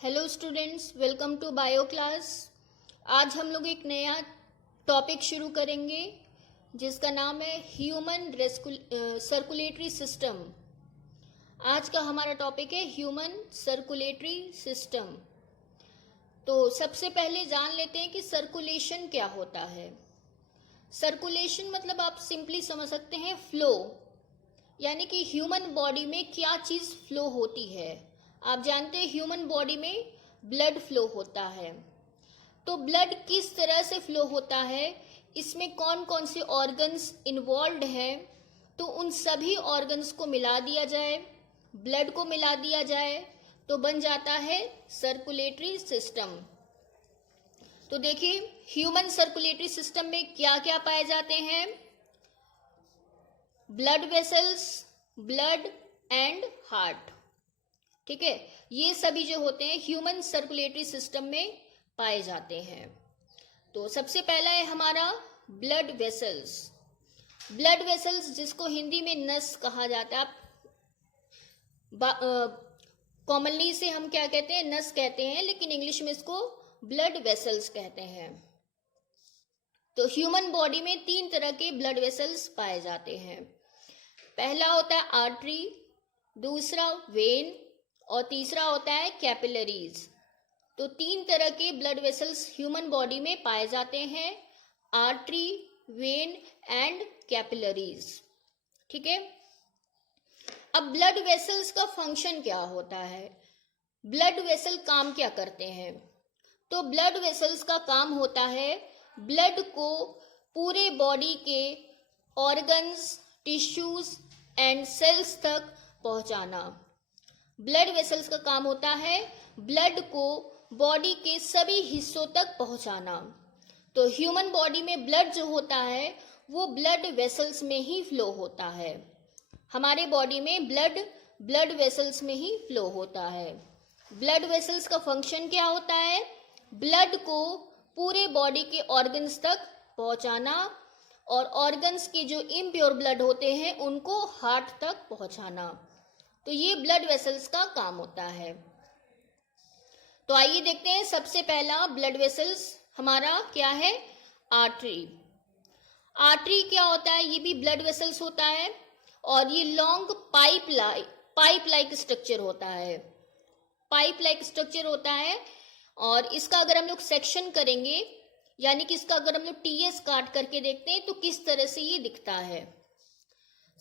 Hello students, welcome to bio class. आज हम लोग एक नया टॉपिक शुरू करेंगे जिसका नाम है ह्यूमन सर्कुलेटरी सिस्टम। आज का हमारा टॉपिक है ह्यूमन सर्कुलेटरी सिस्टम। तो सबसे पहले जान लेते हैं कि सर्कुलेशन क्या होता है। सर्कुलेशन मतलब आप सिंपली समझ सकते हैं फ्लो, यानी कि ह्यूमन बॉडी में क्या चीज़ फ्लो होती है। आप जानते हैं ह्यूमन बॉडी में ब्लड फ्लो होता है। तो ब्लड किस तरह से फ्लो होता है, इसमें कौन कौन से ऑर्गन्स इन्वॉल्व हैं, तो उन सभी ऑर्गन्स को मिला दिया जाए, ब्लड को मिला दिया जाए तो बन जाता है सर्कुलेटरी सिस्टम। तो देखिए ह्यूमन सर्कुलेटरी सिस्टम में क्या क्या पाए जाते हैं। Blood vessels, blood and heart. ठीक है, ये सभी जो होते हैं ह्यूमन सर्कुलेटरी सिस्टम में पाए जाते हैं। तो सबसे पहला है हमारा ब्लड वेसल्स। ब्लड वेसल्स जिसको हिंदी में नस कहा जाता है, कॉमनली से हम क्या कहते हैं, नस कहते हैं, लेकिन इंग्लिश में इसको ब्लड वेसल्स कहते हैं। तो ह्यूमन बॉडी में 3 तरह के ब्लड वेसल्स पाए जाते हैं। पहला होता है आर्टरी, दूसरा वेन और तीसरा होता है कैपिलरीज। तो 3 तरह के ब्लड वेसल्स ह्यूमन बॉडी में पाए जाते हैं, आर्टरी, वेन एंड कैपिलरीज। ठीक है, अब ब्लड वेसल्स का फंक्शन क्या होता है, ब्लड वेसल काम क्या करते हैं। तो ब्लड वेसल्स का काम होता है ब्लड को पूरे बॉडी के ऑर्गन्स, टिश्यूज एंड सेल्स तक पहुंचाना। ब्लड वेसल्स का काम होता है ब्लड को बॉडी के सभी हिस्सों तक पहुंचाना। तो ह्यूमन बॉडी में ब्लड जो होता है वो ब्लड वेसल्स में ही फ्लो होता है। हमारे बॉडी में ब्लड वेसल्स में ही फ्लो होता है। ब्लड वेसल्स का फंक्शन क्या होता है, ब्लड को पूरे बॉडी के ऑर्गन्स तक पहुंचाना और ऑर्गन्स के जो इम्प्योर ब्लड होते हैं उनको हार्ट तक पहुंचाना। तो ये ब्लड वेसल्स का काम होता है। तो आइए देखते हैं, सबसे पहला ब्लड वेसल्स हमारा क्या है, आर्टरी। आर्टरी क्या होता है, ये भी ब्लड वेसल्स होता है और ये लॉन्ग पाइप लाइक स्ट्रक्चर होता है। पाइप लाइक स्ट्रक्चर होता है और इसका अगर हम लोग सेक्शन करेंगे, यानी कि इसका अगर हम लोग टीएस काट करके देखते हैं तो किस तरह से ये दिखता है।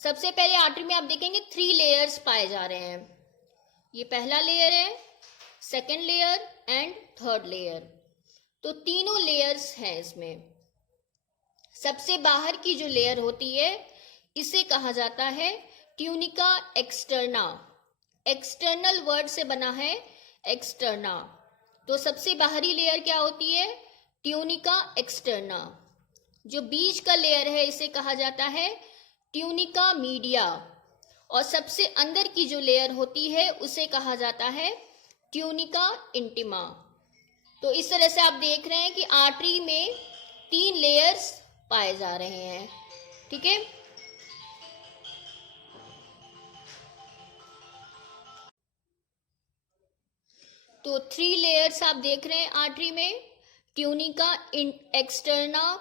सबसे पहले आर्टरी में आप देखेंगे 3 लेयर्स पाए जा रहे हैं। ये पहला लेयर है, second layer and third layer. तो तीनों लेयर्स हैं इसमें। सबसे बाहर की जो लेयर होती है इसे कहा जाता है ट्यूनिका एक्सटर्ना। एक्सटर्नल वर्ड से बना है एक्सटर्ना। तो सबसे बाहरी लेयर क्या होती है, ट्यूनिका एक्सटर्ना। जो बीच का लेयर है इसे कहा जाता है ट्यूनिका मीडिया और सबसे अंदर की जो लेयर होती है उसे कहा जाता है ट्यूनिका इंटिमा। तो इस तरह से आप देख रहे हैं कि आर्टरी में 3 लेयर्स पाए जा रहे हैं। ठीक है, तो 3 लेयर्स आप देख रहे हैं आर्टरी में, tunica externa,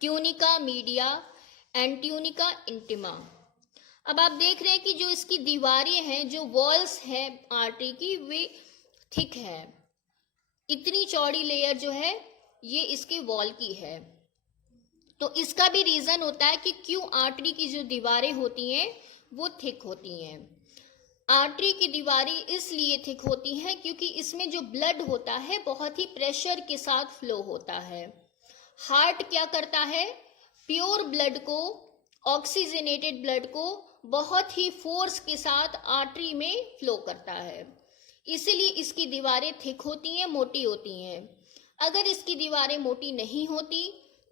tunica media and tunica intima. अब आप देख रहे हैं कि जो इसकी दीवारें हैं, जो वॉल्स हैं आर्टरी की, वे थिक है। इतनी चौड़ी लेयर जो है ये इसके वॉल की है। तो इसका भी रीजन होता है कि क्यों आर्टरी की जो दीवारें होती हैं वो थिक होती हैं। आर्टरी की दीवारें इसलिए थिक होती हैं क्योंकि इसमें जो ब्लड होता है बहुत ही प्रेशर के साथ फ्लो होता है। हार्ट क्या करता है, प्योर ब्लड को, ऑक्सीजनेटेड ब्लड को बहुत ही फोर्स के साथ आर्टरी में फ्लो करता है, इसीलिए इसकी दीवारें थिक होती हैं, मोटी होती हैं। अगर इसकी दीवारें मोटी नहीं होती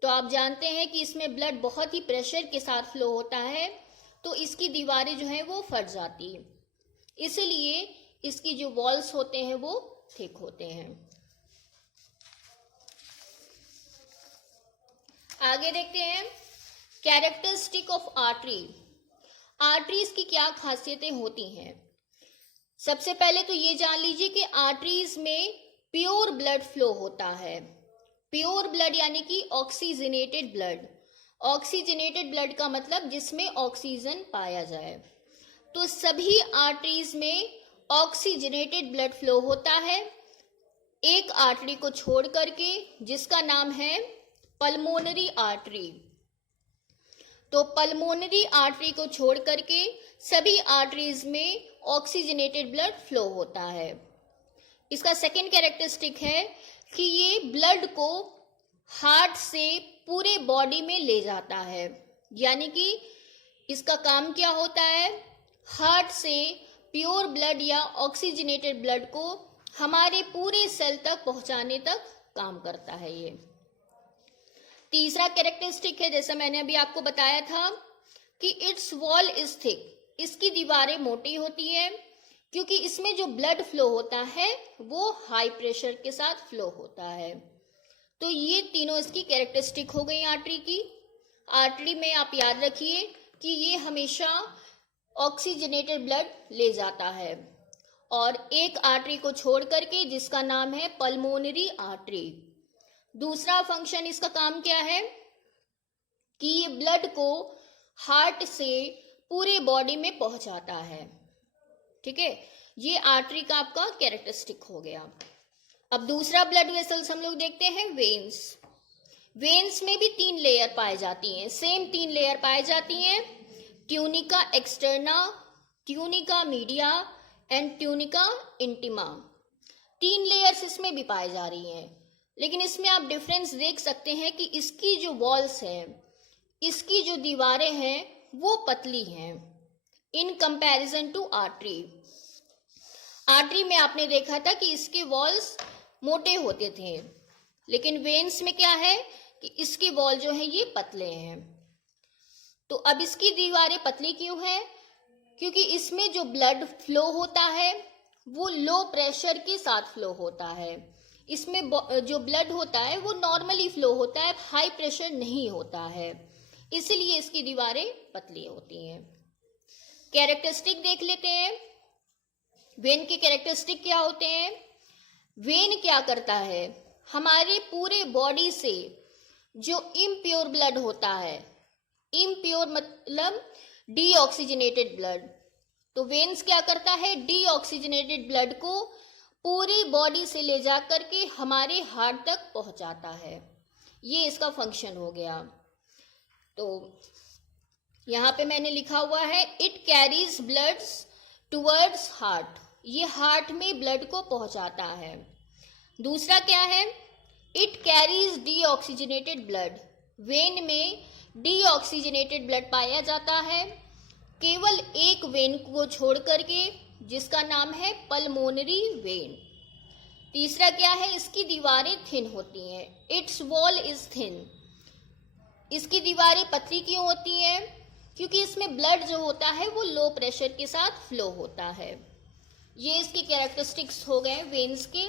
तो आप जानते हैं कि इसमें ब्लड बहुत ही प्रेशर के साथ फ्लो होता है, तो इसकी दीवारें जो है वो फट जाती है। इसलिए इसकी जो वॉल्स होते हैं वो थिक होते हैं। आगे देखते हैं कैरेक्टरिस्टिक ऑफ आर्टरी। आर्टरीज की क्या खासियतें होती हैं। सबसे पहले तो ये जान लीजिए कि आर्टरीज में प्योर ब्लड फ्लो होता है। प्योर ब्लड यानी कि ऑक्सीजनेटेड ब्लड। ऑक्सीजनेटेड ब्लड का मतलब जिसमें ऑक्सीजन पाया जाए। तो सभी आर्टरीज में ऑक्सीजनेटेड ब्लड फ्लो होता है, एक आर्टरी को छोड़ करके जिसका नाम है पल्मोनरी आर्टरी। तो पल्मोनरी आर्टरी को छोड़ करके सभी आर्टरीज में ऑक्सीजनेटेड ब्लड फ्लो होता है। इसका सेकेंड कैरेक्टरिस्टिक है कि ये ब्लड को हार्ट से पूरे बॉडी में ले जाता है, यानी कि इसका काम क्या होता है, हार्ट से प्योर ब्लड या ऑक्सीजनेटेड ब्लड को हमारे पूरे सेल तक पहुंचाने तक काम करता है ये। तीसरा कैरेक्टरिस्टिक है, जैसा मैंने अभी आपको बताया था कि इट्स वॉल इज थिक, इसकी दीवारें मोटी होती है क्योंकि इसमें जो ब्लड फ्लो होता है वो हाई प्रेशर के साथ फ्लो होता है। तो ये तीनों इसकी कैरेक्टरिस्टिक हो गई आर्टरी की। आर्टरी में आप याद रखिए कि ये हमेशा ऑक्सीजनेटेड ब्लड ले जाता है, और एक आर्टरी को छोड़ करके जिसका नाम है पल्मोनरी आर्टरी। दूसरा फंक्शन इसका काम क्या है कि ये ब्लड को हार्ट से पूरे बॉडी में पहुंचाता है। ठीक है, ये आर्टरी का आपका कैरेक्टरिस्टिक हो गया। अब दूसरा ब्लड वेसल्स हम लोग देखते हैं वेन्स। वेन्स में भी 3 लेयर पाई जाती हैं, सेम 3 लेयर पाई जाती हैं, tunica externa, tunica media and tunica intima. 3 layers इसमें भी पाई जा रही हैं, लेकिन इसमें आप डिफरेंस देख सकते हैं कि इसकी जो वॉल्स हैं, इसकी जो दीवारें हैं वो पतली हैं in comparison to artery. Artery में आपने देखा था कि इसके वॉल्स मोटे होते थे, लेकिन वेन्स में क्या है कि इसके वॉल जो है ये पतले हैं। तो अब इसकी दीवारें पतली क्यों हैं? क्योंकि इसमें जो ब्लड फ्लो होता है वो लो प्रेशर के साथ फ्लो होता है। इसमें जो ब्लड होता है वो नॉर्मली फ्लो होता है, हाई प्रेशर नहीं होता है, इसीलिए इसकी दीवारें पतली होती हैं। कैरेक्टरिस्टिक देख लेते हैं, वेन के कैरेक्टरिस्टिक क्या होते हैं। वेन क्या करता है, हमारे पूरे बॉडी से जो इम्प्योर ब्लड होता है, इम्प्योर मतलब डीऑक्सीजनेटेड ब्लड, तो वेन्स क्या करता है, डीऑक्सीजनेटेड ब्लड को पूरी बॉडी से ले जा करके हमारे हार्ट तक पहुंचाता है। ये इसका फंक्शन हो गया। तो यहाँ पे मैंने लिखा हुआ है it carries bloods towards heart, ये हार्ट में ब्लड को पहुंचाता है। दूसरा क्या है, it carries deoxygenated blood, when में डीऑक्सीजनेटेड ब्लड पाया जाता है केवल एक वेन को छोड़ करके जिसका नाम है पल्मोनरी वेन। तीसरा क्या है, इसकी दीवारें थिन होती हैं, इट्स वॉल इज थिन, इसकी दीवारें पतली क्यों होती हैं, क्योंकि इसमें ब्लड जो होता है वो लो प्रेशर के साथ फ्लो होता है। ये इसके कैरेक्टरिस्टिक्स हो गए वेन्स के।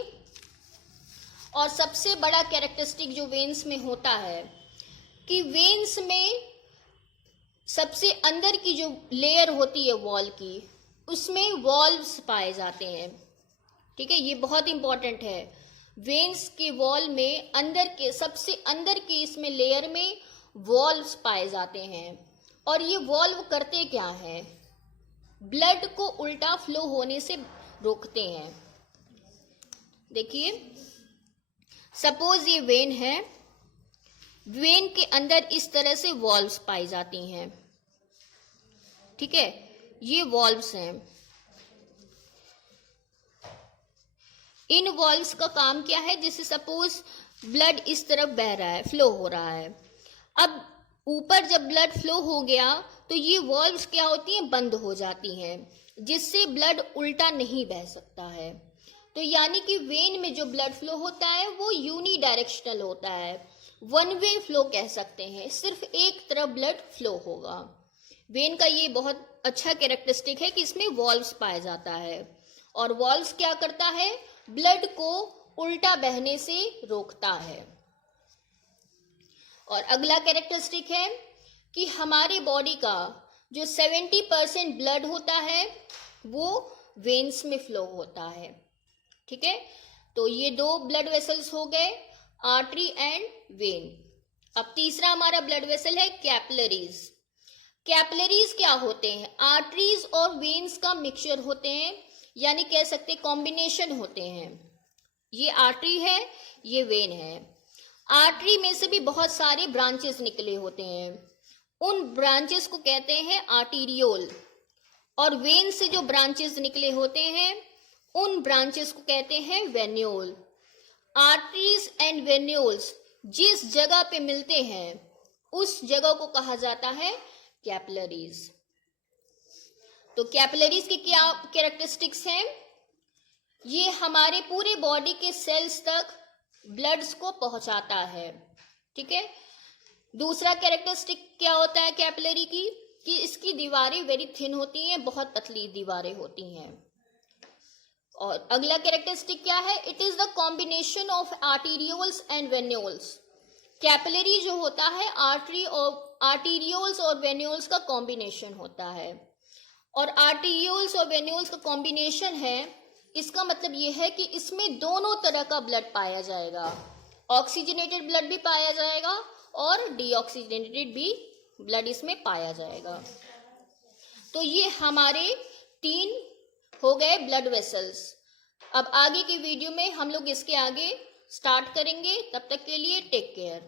और सबसे बड़ा कैरेक्टरिस्टिक जो वेन्स में होता है कि वेन्स में सबसे अंदर की जो लेयर होती है वॉल की, उसमें वॉल्व्स पाए जाते हैं। ठीक है, ये बहुत इंपॉर्टेंट है। वेन्स के वॉल में अंदर के सबसे अंदर के इसमें लेयर में वॉल्व्स पाए जाते हैं, और ये वॉल्व करते क्या हैं, ब्लड को उल्टा फ्लो होने से रोकते हैं। देखिए, सपोज ये वेन है, वेन के अंदर इस तरह से वॉल्व्स पाई जाती हैं। ठीक है, ये वॉल्व्स हैं। इन वॉल्व्स का काम क्या है, जैसे सपोज ब्लड इस तरफ बह रहा है, फ्लो हो रहा है, अब ऊपर जब ब्लड फ्लो हो गया तो ये वॉल्व्स क्या होती हैं, बंद हो जाती हैं, जिससे ब्लड उल्टा नहीं बह सकता है। तो यानी कि वेन में जो ब्लड फ्लो होता है वो यूनी डायरेक्शनल होता है, वन वे फ्लो कह सकते हैं, सिर्फ एक तरफ ब्लड फ्लो होगा। वेन का ये बहुत अच्छा कैरेक्टरिस्टिक है कि इसमें वॉल्व्स पाया जाता है, और वॉल्व्स क्या करता है, ब्लड को उल्टा बहने से रोकता है। और अगला कैरेक्टरिस्टिक है कि हमारे बॉडी का जो 70% ब्लड होता है वो वेन्स में फ्लो होता है। ठीक है, तो ये दो ब्लड वेसल्स हो गए, आर्टरी एंड वेन। अब तीसरा हमारा ब्लड वेसल है कैपिलरीज। कैपिलरीज क्या होते हैं? आर्टरीज और वेन्स का मिक्सचर होते हैं, यानी कह सकते कॉम्बिनेशन होते हैं। ये आर्टरी है, ये वेन है। आर्टरी में से भी बहुत सारे ब्रांचेस निकले होते हैं, उन ब्रांचेस को कहते हैं आर्टीरियोल, और वेन से जो ब्रांचेस निकले होते हैं उन ब्रांचेस को कहते हैं वेन्यूल। आर्टरीज एंड वेन्यूल्स जिस जगह पे मिलते हैं उस जगह को कहा जाता है कैपिलरीज। तो कैपिलरीज की क्या कैरेक्टरिस्टिक्स हैं? ये हमारे पूरे बॉडी के सेल्स तक ब्लड्स को पहुंचाता है। ठीक है, दूसरा कैरेक्टरिस्टिक क्या होता है कैपिलरी की, कि इसकी दीवारें वेरी थिन होती हैं, बहुत पतली दीवारें होती हैं। और अगला कैरेक्टरिस्टिक क्या है? It is the combination of arterioles and venules. Capillary जो होता है आर्टरी और आर्टीरियोल्स और वेन्यूल्स का कॉम्बिनेशन होता है, और आर्टीरियोल्स और वेन्यूल्स का कॉम्बिनेशन है, इसका मतलब ये है कि इसमें दोनों तरह का ब्लड पाया जाएगा, ऑक्सीजनेटेड ब्लड भी पाया जाएगा और डीऑक्सीजनेटेड भी ब्लड इसमें पाया जाएगा। तो ये हमारे 3 हो गए ब्लड वेसल्स। अब आगे की वीडियो में हम लोग इसके आगे स्टार्ट करेंगे, तब तक के लिए टेक केयर।